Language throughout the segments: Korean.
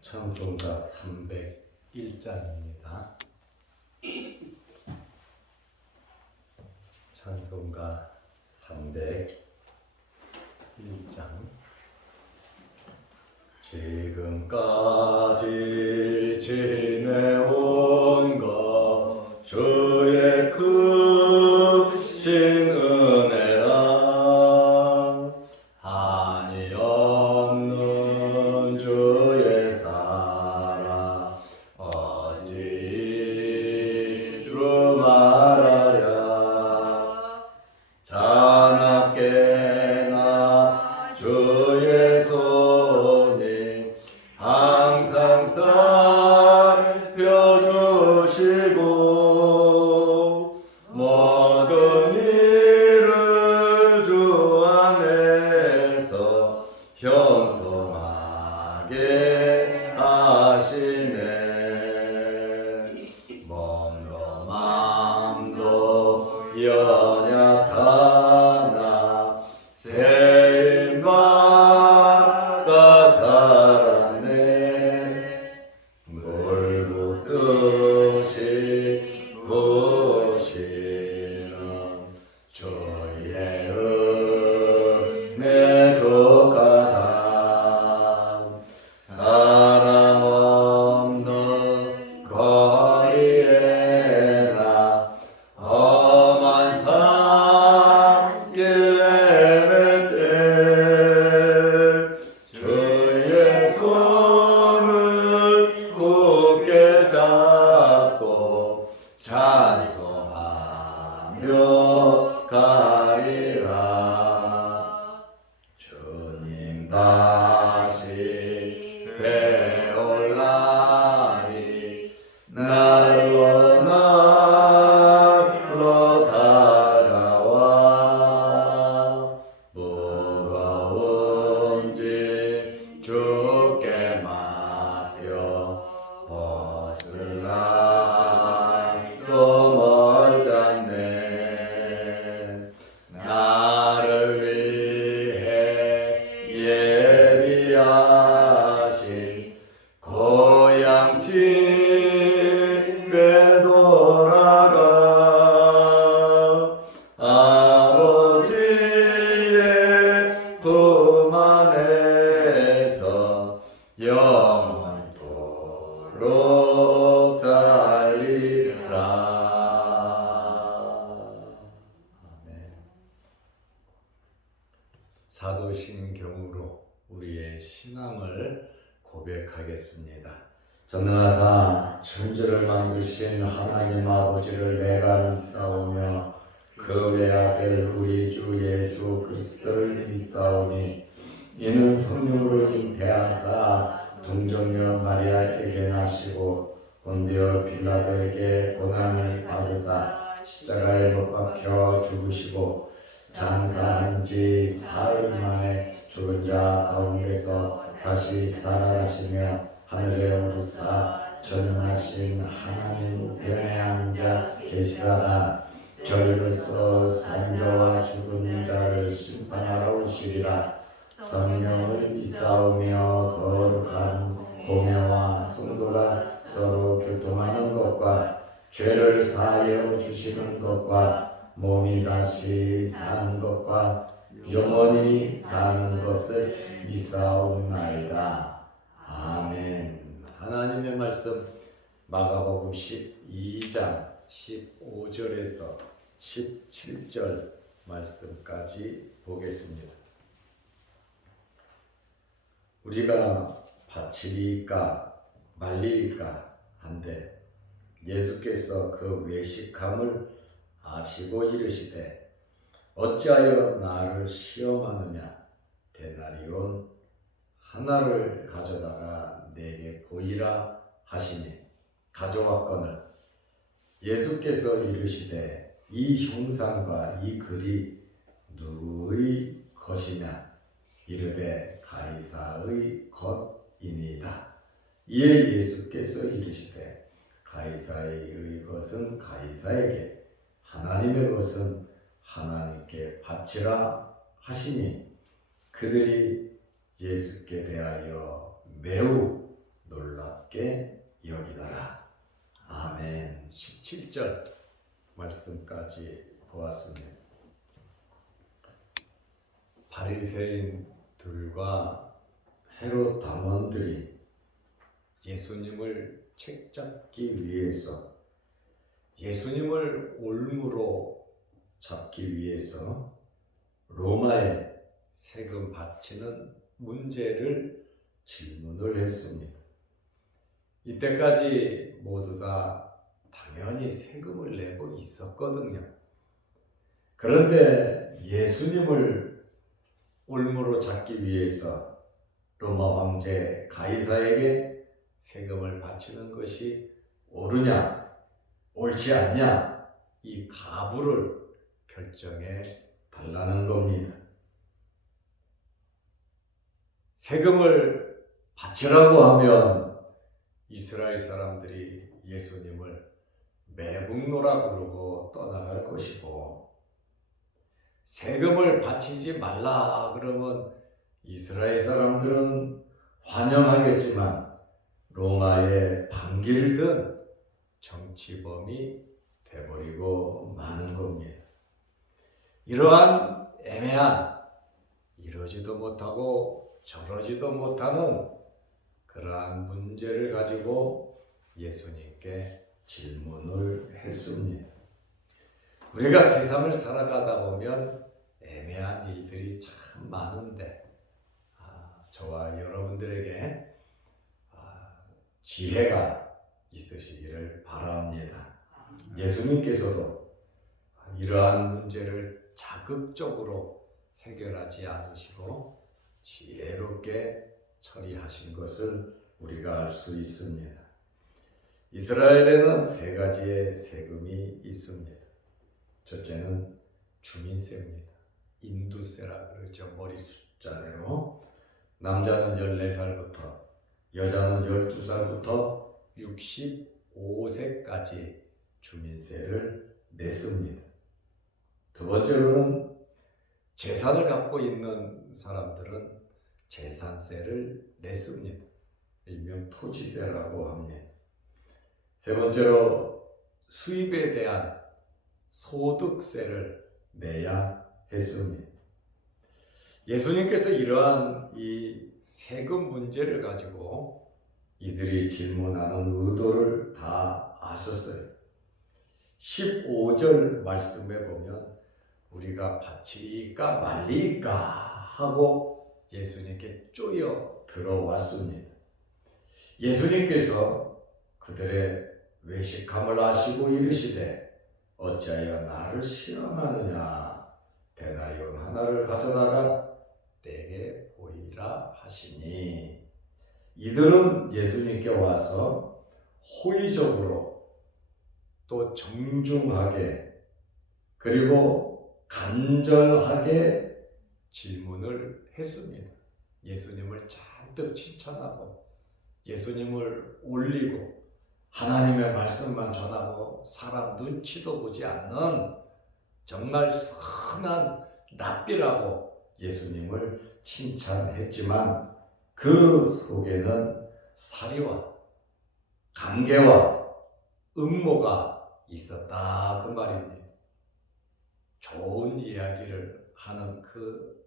찬송가 301장입니다. 찬송가 301장. 지금까지 지내온 것 주의 크신 은혜라. 한이 없는 주의 사랑 어찌로 말하랴. 자나깨나 주의 손이 항상 살펴주시고 모든 일을 주 안에서 형통하게 하시네. 몸도 마음도 연약하나 새일마다 살았네. 물 붓듯이 부시는 주의 은혜 족하다. 사람 없는 거리에나 험한 산길 헤맬 때 주의 손을 굳게 잡고 찬송하며 가리라. 주님 다시 배올 날이 날로 날로 다가와. 무거운 짐 주께 맡겨 벗을 날도 멀잖네. 나를 위해 예비하신 고향 집에 돌아가. 아버지의 품 안에서 영원토록 살리라. 아멘. 사도신경으로 우리의 신앙을 고백하겠습니다. 전능하사 천지를 만드신 하나님 아버지를 내가 믿사오며 그 외아들 우리 주 예수 그리스도를 믿사오니 이는 성령으로 잉태하사 동정녀 마리아에게 나시고 본디오 빌라도에게 고난을 받으사 십자가에 못 박혀 죽으시고 장사한 지 사흘 만에 죽은 자 가운데서 다시 살아나시며 하늘에 오르사 전능하신 하나님 우편에 앉아 계시다가 결국서 산자와 죽은 자를 심판하러 오시리라. 성령을 믿사오며 거룩한 공회와 성도가 서로 교통하는 것과 죄를 사하여 주시는 것과 몸이 다시 사는 것과 영원히 사는 것을 믿사옵나이다. 아멘. 하나님의 말씀 마가복음 12장 15절에서 17절 말씀까지 보겠습니다. 우리가 바치리까 말리까 한데 예수께서 그 외식함을 아시고 이르시되 어찌하여 나를 시험하느냐. 데나리온 하나를 가져다가 내게 보이라 하시니 가져왔거늘 예수께서 이르시되 이 형상과 이 글이 누구의 것이냐. 이르되 가이사의 것이니이다. 이에 예수께서 이르시되 가이사의 것은 가이사에게 하나님의 것은 하나님께 바치라 하시니 그들이 예수께 대하여 매우 놀랍게 여기더라. 아멘. 17절 말씀까지 보았습니다. 바리새인들과 헤롯 당원들이 예수님을 책잡기 위해서, 예수님을 올무로 잡기 위해서 로마에 세금 바치는 문제를 질문을 했습니다. 이때까지 모두 다 당연히 세금을 내고 있었거든요. 그런데 예수님을 올무로 잡기 위해서 로마 황제 가이사에게 세금을 바치는 것이 옳으냐, 옳지 않냐, 이 가부를 결정해 달라는 겁니다. 세금을 바치라고 하면 이스라엘 사람들이 예수님을 매국노라 부르고 떠나갈 것이고, 세금을 바치지 말라 그러면 이스라엘 사람들은 환영하겠지만 로마의 반기를 든 정치범이 돼버리고 마는 겁니다. 이러한 애매한, 이러지도 못하고 저러지도 못하는 그러한 문제를 가지고 예수님께 질문을 했습니다. 우리가 세상을 살아가다 보면 애매한 일들이 참 많은데 저와 여러분들에게 지혜가 있으시기를 바랍니다. 예수님께서도 이러한 문제를 자극적으로 해결하지 않으시고 지혜롭게 처리하신 것을 우리가 알 수 있습니다. 이스라엘에는 세 가지의 세금이 있습니다. 첫째는 주민세입니다. 인두세라 그러죠. 머리 숫자대로. 남자는 14살부터, 여자는 12살부터 65세까지 주민세를 냈습니다. 두 번째로는 재산을 갖고 있는 사람들은 재산세를 냈습니다. 일명 토지세라고 합니다. 세 번째로 수입에 대한 소득세를 내야 했습니다. 예수님께서 이러한 이 세금 문제를 가지고 이들이 질문하는 의도를 다 아셨어요. 15절 말씀에 보면 우리가 바칠까 말릴까 하고 예수님께 쪼여 들어왔습니다. 예수님께서 그들의 외식함을 아시고 이르시되 어찌하여 나를 시험하느냐, 데나리온 하나를 가져다가 내게 보이라 하시니, 이들은 예수님께 와서 호의적으로 또 정중하게 그리고 간절하게 질문을 했습니다. 예수님을 잔뜩 칭찬하고 예수님을 올리고 하나님의 말씀만 전하고 사람 눈치도 보지 않는 정말 선한 랍비라고 예수님을 칭찬했지만 그 속에는 사리와 관계와 음모가 있었다 그 말입니다. 좋은 이야기를 하는 그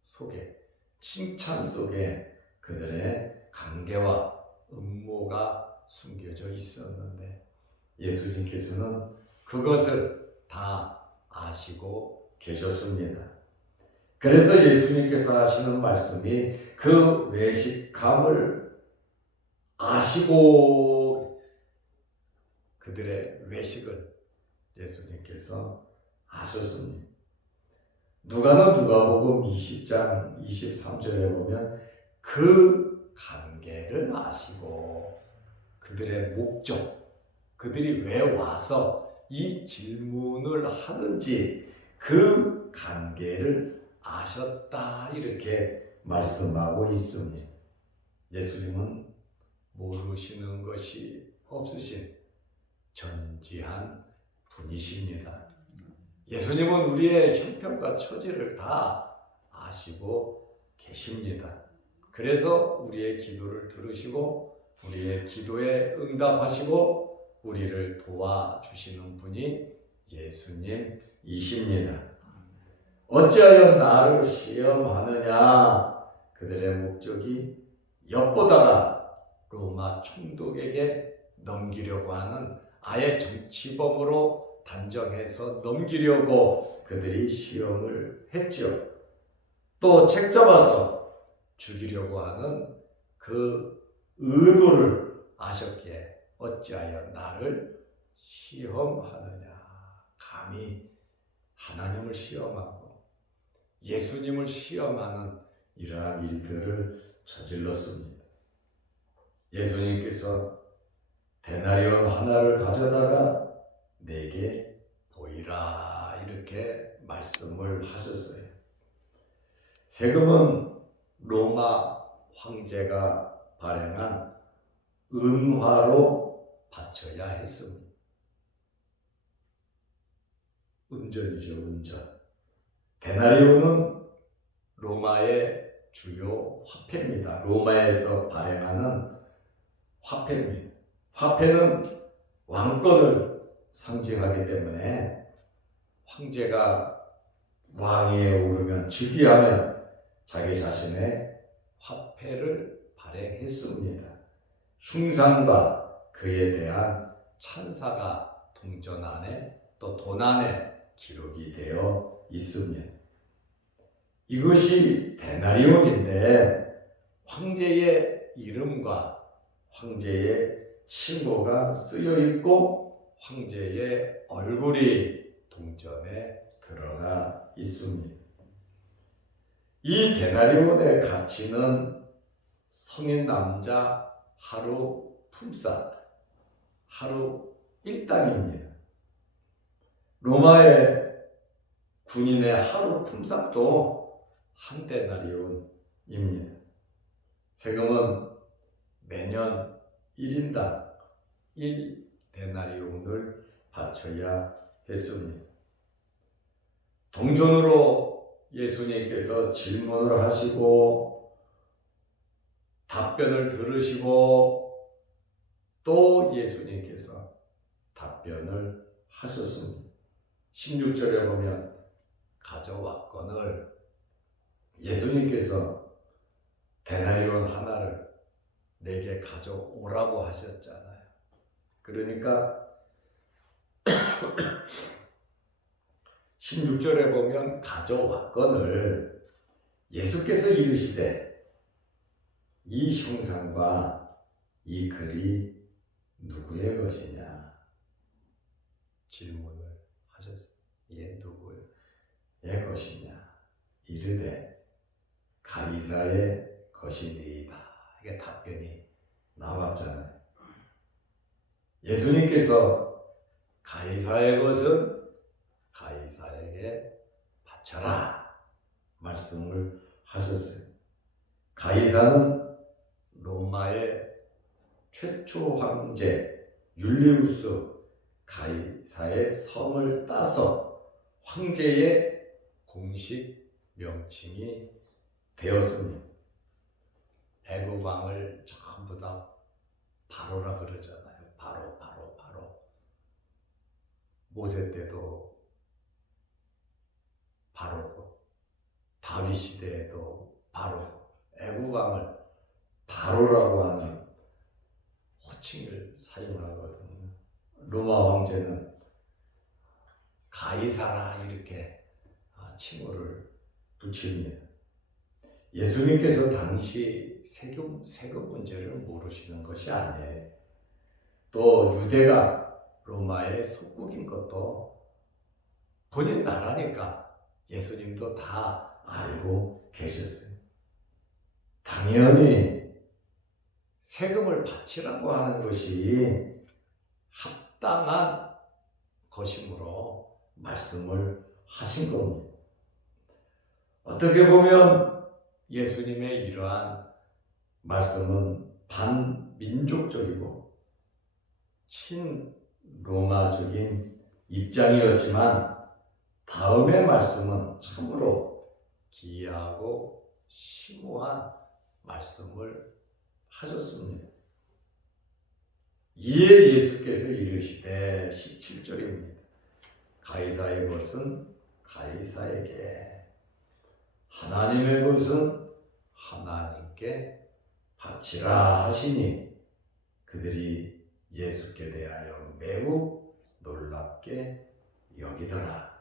속에, 칭찬 속에 그들의 관계와 음모가 숨겨져 있었는데 예수님께서는 그것을 다 아시고 계셨습니다. 그래서 예수님께서 하시는 말씀이 그 외식함을 아시고 그들의 외식을 예수님께서 아셨습니다. 누가복음 20장 23절에 보면 그 관계를 아시고 그들의 목적, 그들이 왜 와서 이 질문을 하는지 그 관계를 아셨다 이렇게 말씀하고 있습니다. 예수님은 모르시는 것이 없으신 전지한 분이십니다. 예수님은 우리의 형편과 처지를 다 아시고 계십니다. 그래서 우리의 기도를 들으시고 우리의 기도에 응답하시고 우리를 도와주시는 분이 예수님이십니다. 어찌하여 나를 시험하느냐? 그들의 목적이 엿보다가 로마 총독에게 넘기려고 하는 아예 정치범으로 단정해서 넘기려고 그들이 시험을 했죠. 또 책 잡아서 죽이려고 하는 그 의도를 아셨기에 어찌하여 나를 시험하느냐. 감히 하나님을 시험하고 예수님을 시험하는 이러한 일들을 저질렀습니다. 예수님께서 데나리온 하나를 가져다가 내게 보이라 이렇게 말씀을 하셨어요. 세금은 로마 황제가 발행한 은화로 바쳐야 했습니다. 은전이죠, 은전. 데나리온은 로마의 주요 화폐입니다. 로마에서 발행하는 화폐입니다. 화폐는 왕권을 상징하기 때문에 황제가 왕위에 오르면 즉위하면 자기 자신의 화폐를 발행했습니다. 흉상과 그에 대한 찬사가 동전 안에 또 돈 안에 기록이 되어 있습니다. 이것이 데나리온인데 황제의 이름과 황제의 칭호가 쓰여 있고 황제의 얼굴이 동전에 들어가 있습니다. 이 데나리온의 가치는 성인 남자 하루 품삯, 하루 일당입니다. 로마의 군인의 하루 품삯도 한 데나리온입니다. 세금은 매년 1인당 1데나리온을 바쳐야 했습니다. 동전으로 예수님께서 질문을 하시고 답변을 들으시고 또 예수님께서 답변을 하셨습니다. 16절에 보면 가져왔건을 예수님께서 데나리온 하나를 내게 가져오라고 하셨잖아요. 그러니까 16절에 보면 가져왔건을 예수께서 이르시되 이 형상과 이 글이 누구의 것이냐 질문을 하셨어요. 얘 누구의 것이냐 이르되 가이사의 것이니이다. 이게 답변이 나왔잖아요. 예수님께서 가이사의 것은 가이사에게 바쳐라 말씀을 하셨어요. 가이사는 로마의 최초 황제 율리우스 가이사의 성을 따서 황제의 공식 명칭이 되었습니다. 애굽 왕을 전부 다 바로라 그러잖아요. 바로. 모세 때도 바로고 다윗 시대에도 바로고 애굽 왕을 바로라고 하는 호칭을 사용하거든요. 로마 황제는 가이사라 이렇게 칭호를 붙입니다. 예수님께서 당시 세금 문제를 모르시는 것이 아니에요. 또 유대가 로마의 속국인 것도 본인 나라니까 예수님도 다 알고 계셨어요. 당연히 세금을 바치라고 하는 것이 합당한 것이므로 말씀을 하신 겁니다. 어떻게 보면 예수님의 이러한 말씀은 반민족적이고 친로마적인 입장이었지만 다음의 말씀은 참으로 기이하고 심오한 말씀을 하셨습니다. 이에 예수께서 이르시되 17절입니다. 가이사의 것은 가이사에게, 하나님의 것은 하나님께 바치라 하시니 그들이 예수께 대하여 매우 놀랍게 여기더라.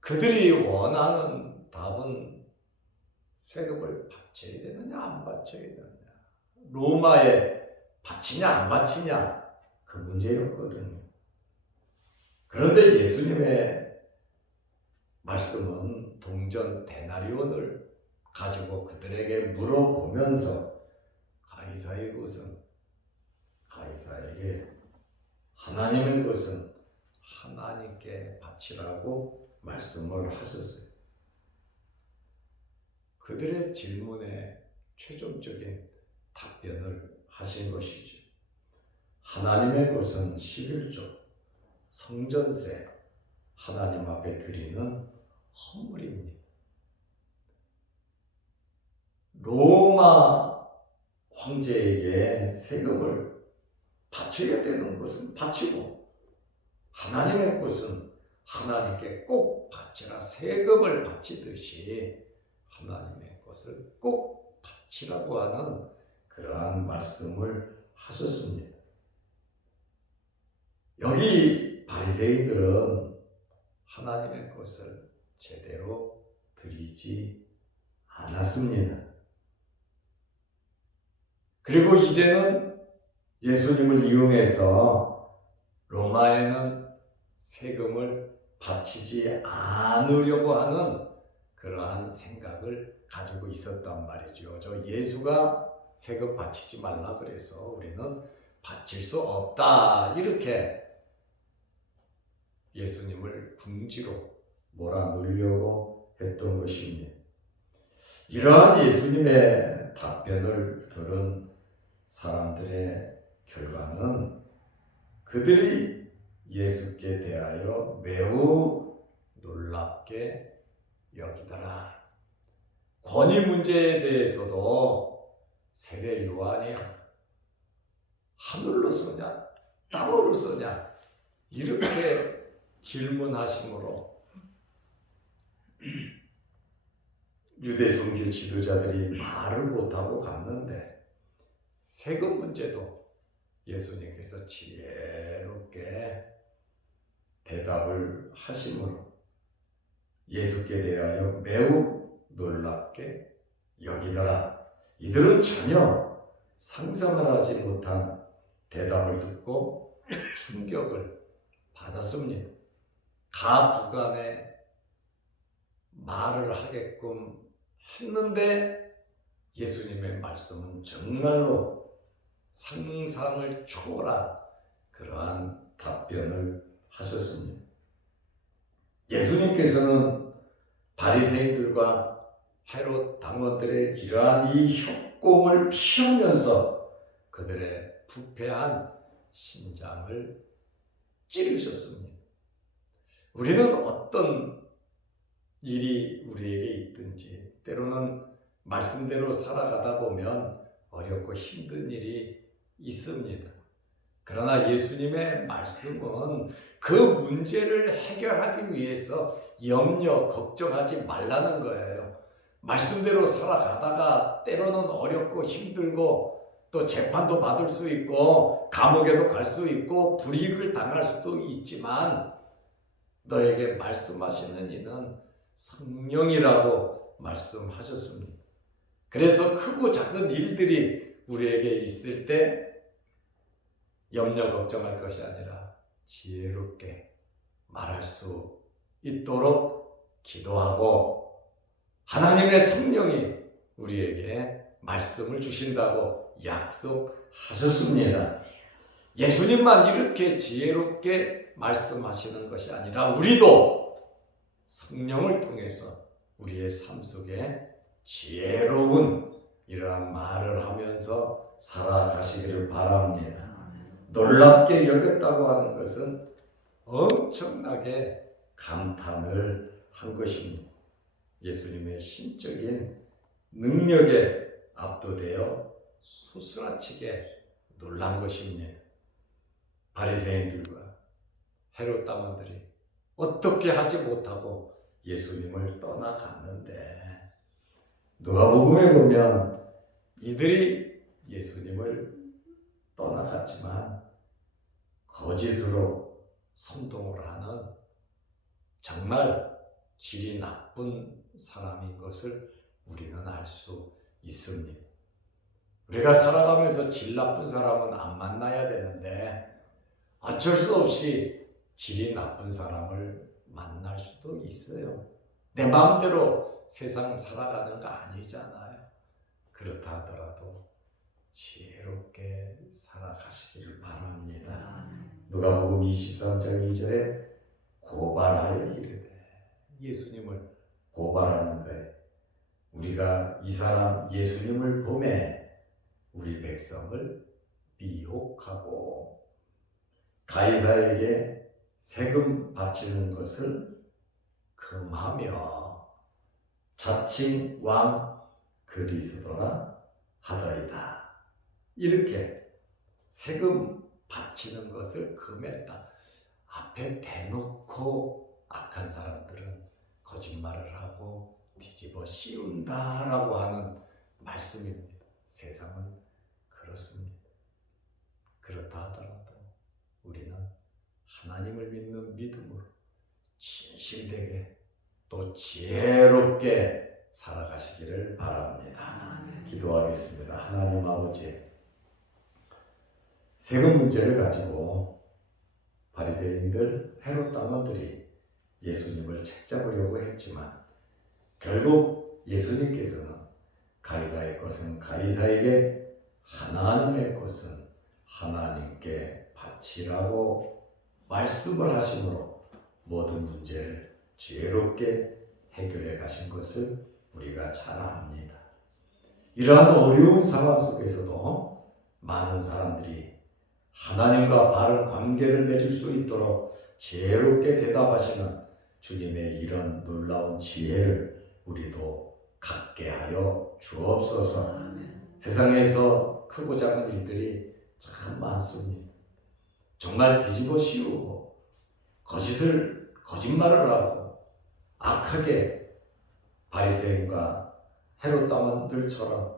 그들이 원하는 답은 세금을 바쳐야 되느냐 안 바쳐야 되느냐, 로마에 바치냐 안 바치냐, 그 문제였거든요. 그런데 예수님의 말씀은 동전 데나리온을 가지고 그들에게 물어보면서 가이사의 것은 가이사에게, 하나님의 것은 하나님께 바치라고 말씀을 하셨어요. 그들의 질문에 최종적인 답변을 하신 것이죠. 하나님의 것은 11조, 성전세, 하나님 앞에 드리는 헌물입니다. 로마 황제에게 세금을 바쳐야 되는 것은 바치고, 하나님의 것은 하나님께 꼭 바치라, 세금을 바치듯이 하나님의 것을 꼭 바치라고 하는 그러한 말씀을 하셨습니다. 여기 바리새인들은 하나님의 것을 제대로 드리지 않았습니다. 그리고 이제는 예수님을 이용해서 로마에는 세금을 바치지 않으려고 하는 그러한 생각을 가지고 있었단 말이죠. 저 예수가 세금 바치지 말라 그래서 우리는 바칠 수 없다, 이렇게 예수님을 궁지로 몰아넣으려고 했던 것입니다. 이러한 예수님의 답변을 들은 사람들의 결과는 그들이 예수께 대하여 매우 놀랍게 여기더라. 권위 문제에 대해서도 세례 요한이 하늘로 쏘냐 땅으로 쏘냐 이렇게 질문하심으로 유대 종교 지도자들이 말을 못하고 갔는데, 세금 문제도 예수님께서 지혜롭게 대답을 하심으로 예수께 대하여 매우 놀랍게 여기더라. 이들은 전혀 상상을 하지 못한 대답을 듣고 충격을 받았습니다. 가부간의 말을 하게끔 했는데 예수님의 말씀은 정말로 상상을 초월한 그러한 답변을 하셨습니다. 예수님께서는 바리새인들과 헤롯 당원들의 이러한 이 협공을 피하면서 그들의 부패한 심장을 찌르셨습니다. 우리는 어떤 일이 우리에게 있든지 때로는 말씀대로 살아가다 보면 어렵고 힘든 일이 있습니다. 그러나 예수님의 말씀은 그 문제를 해결하기 위해서 염려, 걱정하지 말라는 거예요. 말씀대로 살아가다가 때로는 어렵고 힘들고 또 재판도 받을 수 있고 감옥에도 갈 수 있고 불이익을 당할 수도 있지만 너에게 말씀하시는 이는 성령이라고 말씀하셨습니다. 그래서 크고 작은 일들이 우리에게 있을 때 염려 걱정할 것이 아니라 지혜롭게 말할 수 있도록 기도하고 하나님의 성령이 우리에게 말씀을 주신다고 약속하셨습니다. 예수님만 이렇게 지혜롭게 말씀하시는 것이 아니라 우리도 성령을 통해서 우리의 삶 속에 지혜로운 이러한 말을 하면서 살아가시기를 바랍니다. 놀랍게 여겼다고 하는 것은 엄청나게 감탄을 한 것입니다. 예수님의 신적인 능력에 압도되어 소스라치게 놀란 것입니다. 바리새인들과 헤롯 당원들이 어떻게 하지 못하고 예수님을 떠나갔는데, 누가복음에 보면 이들이 예수님을 떠나갔지만 거짓으로 선동을 하는 정말 질이 나쁜 사람인 것을 우리는 알 수 있습니다. 우리가 살아가면서 질 나쁜 사람은 안 만나야 되는데 어쩔 수 없이 질이 나쁜 사람을 만날 수도 있어요. 내 마음대로 세상 살아가는 거 아니잖아요. 그렇다 하더라도 지혜롭게 살아가시기를 바랍니다. 누가복음 23장 2절에 고발하여 이르되, 예수님을 고발하는 거예요. 우리가 이 사람 예수님을 보매 우리 백성을 미혹하고 가이사에게 세금 바치는 것을 금하며 자칭 왕 그리스도라 하더이다. 이렇게 세금 바치는 것을 금했다. 앞에 대놓고 악한 사람들은 거짓말을 하고 뒤집어 씌운다라고 하는 말씀입니다. 세상은 그렇습니다. 그렇다 하더라도 우리는 하나님을 믿는 믿음으로 진실되게 또 지혜롭게 살아가시기를 바랍니다. 기도하겠습니다. 하나님 아버지, 세금 문제를 가지고 바리새인들, 헤롯 당원들이 예수님을 책잡으려고 했지만 결국 예수님께서는 가이사의 것은 가이사에게, 하나님의 것은 하나님께 바치라고 말씀을 하심으로 모든 문제를 지혜롭게 해결해 가신 것을 우리가 잘 압니다. 이러한 어려운 상황 속에서도 많은 사람들이 하나님과 바른 관계를 맺을 수 있도록 지혜롭게 대답하시는 주님의 이런 놀라운 지혜를 우리도 갖게 하여 주옵소서. 세상에서 크고 작은 일들이 참 많습니다. 정말 뒤집어 씌우고 거짓말을 하고 악하게 바리새인과 헤롯 당원들처럼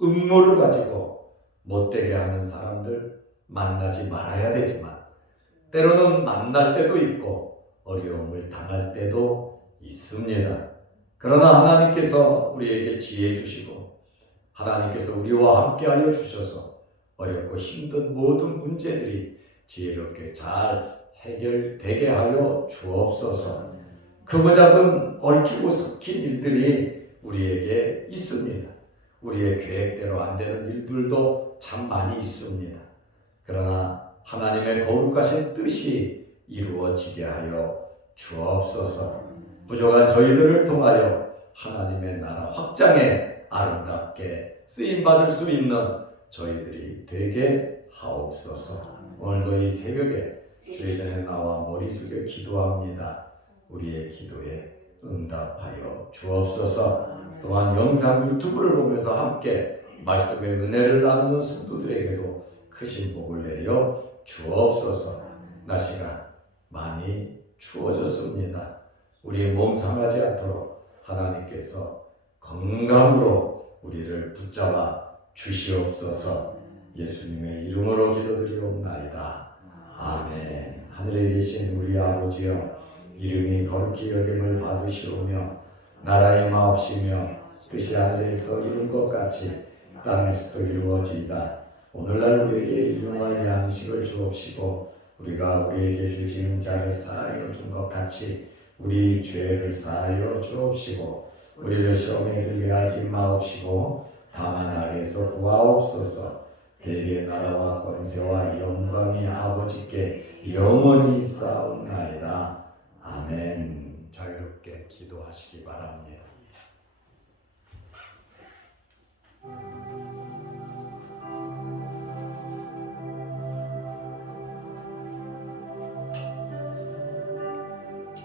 음모를 가지고 못되게 하는 사람들 만나지 말아야 되지만 때로는 만날 때도 있고 어려움을 당할 때도 있습니다. 그러나 하나님께서 우리에게 지혜 주시고 하나님께서 우리와 함께하여 주셔서 어렵고 힘든 모든 문제들이 지혜롭게 잘 해결되게 하여 주옵소서. 크고 작은 얽히고 섞인 일들이 우리에게 있습니다. 우리의 계획대로 안 되는 일들도 참 많이 있습니다. 그러나 하나님의 거룩하신 뜻이 이루어지게 하여 주옵소서. 부족한 저희들을 통하여 하나님의 나라 확장에 아름답게 쓰임받을 수 있는 저희들이 되게 하옵소서. 오늘도 이 새벽에 주의 전에 나와 머리 숙여 기도합니다. 우리의 기도에 응답하여 주옵소서. 또한 영상 유튜브를 보면서 함께 말씀의 은혜를 나누는 성도들에게도 크신 복을 내려 주옵소서. 날씨가 많이 추워졌습니다. 우리 몸 상하지 않도록 하나님께서 건강으로 우리를 붙잡아 주시옵소서. 예수님의 이름으로 기도드리옵나이다. 아멘. 하늘에 계신 우리 아버지여, 이름이 거룩히 여김을 받으시오며 나라의 마옵시며 뜻이 하늘에서 이룬 것 같이 땅에서도 이루어지이다. 오늘날 우리에게 일용할 양식을 주옵시고 우리가 우리에게 죄 지은 자를 사하여 준 것 같이 우리 죄를 사하여 주옵시고 우리를 시험에 들게 하지 마옵시고 다만 악에서 구하옵소서. 대개의 나라와 권세와 영광이 아버지께 영원히 있사옵나이다. 아멘. 자유롭게 기도하시기 바랍니다.